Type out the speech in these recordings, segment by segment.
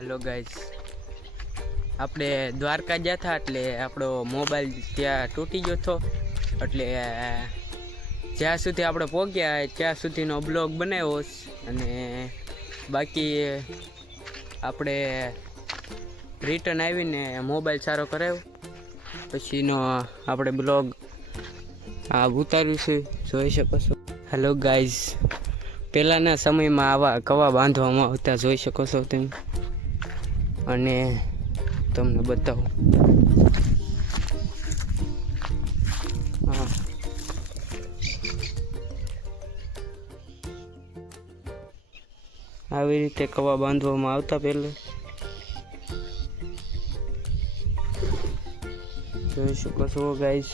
Hello guys, આપણે દ્વારકા ગયા હતા એટલે આપણો મોબાઈલ ત્યાં તૂટી ગયો હતો. એટલે જ્યાં સુધી આપણે પહોંચ્યા ત્યાં સુધીનો બ્લોગ બનાવ્યો અને બાકી આપણે રિટર્ન આવીને મોબાઈલ સારો કરાવ્યો પછીનો આપણે બ્લોગ આ ઉતાર્યું છે, જોઈ શકો છો. હેલો ગાઈસ, પહેલાંના સમયમાં આવા કવા બાંધવામાં આવતા જોઈ શકો છો તમે, અને તમને બતાવું. હા, આવી રીતે કવા બાંધવામાં આવતા પહેલા, જોઈ શકો છો ગાઈસ.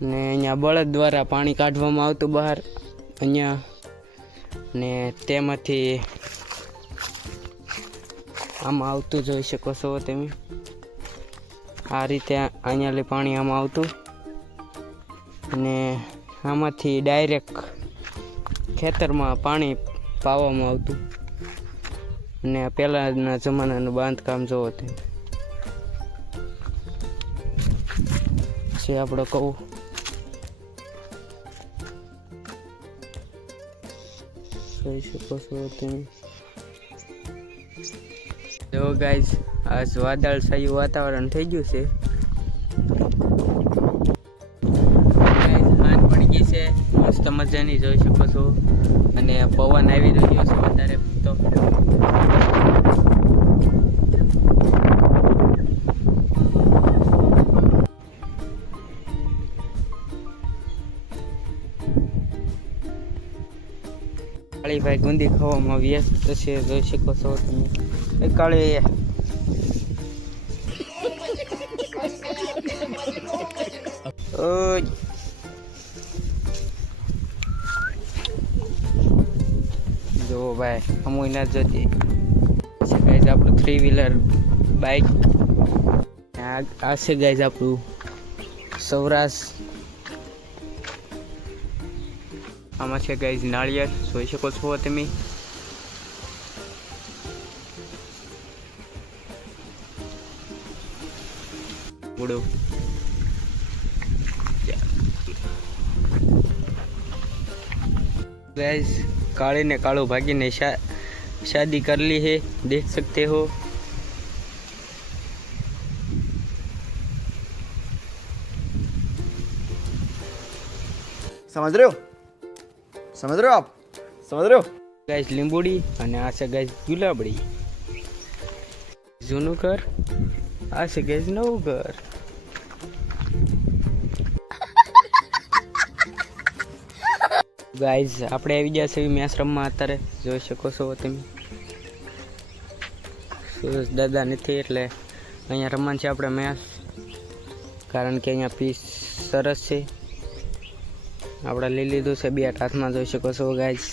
ને અહીંયા બળદ દ્વારા પાણી કાઢવામાં આવતું બહાર અહીંયા, ને તેમાંથી આમાં આવતું જોઈ શકો છો તમે. આ રીતે અહીંયાથી પાણી આમાં આવતું અને આમાંથી ડાયરેક્ટ ખેતરમાં પાણી પાવામાં આવતું. અને પહેલાંના જમાનાનું બાંધકામ જોવો તે છે આપણો કહું. જોઈ શકો છો તમે. જો ગાઈસ, આજ વાદળછાયું વાતાવરણ થઈ ગયું છે. સાંજ પડી ગઈ છે, મસ્ત મજાની જોઈ શકો છો. અને પવન આવી રહ્યો છે વધારે તો. કાળીભાઈ ગુંદી ખાવામાં વ્યસ્ત છે, જોઈ શકો છો તમે. કાળી જો ભાઈ અમુક ના જતી ગાઈઝ આપણું 3 વ્હીલર બાઇક. આ છે ગાઈઝ આપણું સૌરાષ્ટ્ર. આમાં છે ગાઈઝ નાળિયેર, જોઈ શકો છો તમે. ઉડો गाइस, काले ने कालो भागी ने शादी कर ली है, देख सकते हो. समझ रहे हो? समझ रहे हो आप? समझ रहे हो? गाइस લીંબુડી અને આ છે ગાઈસ ગુલાબડી. જૂનું ઘર, આ છે ગાઈસ નવું ઘર. ગાઈઝ આપણે આવી ગયા છે મેચ રમવા અત્યારે, જોઈ શકો છો તમે. સુરેશ દાદા નથી એટલે અહીંયા રમવાનું છે આપણે મેચ, કારણ કે અહીંયા પીસ સરસ છે. આપણે લઈ લીધું છે બેટ હાથમાં, જોઈ શકો છો ગાઈઝ.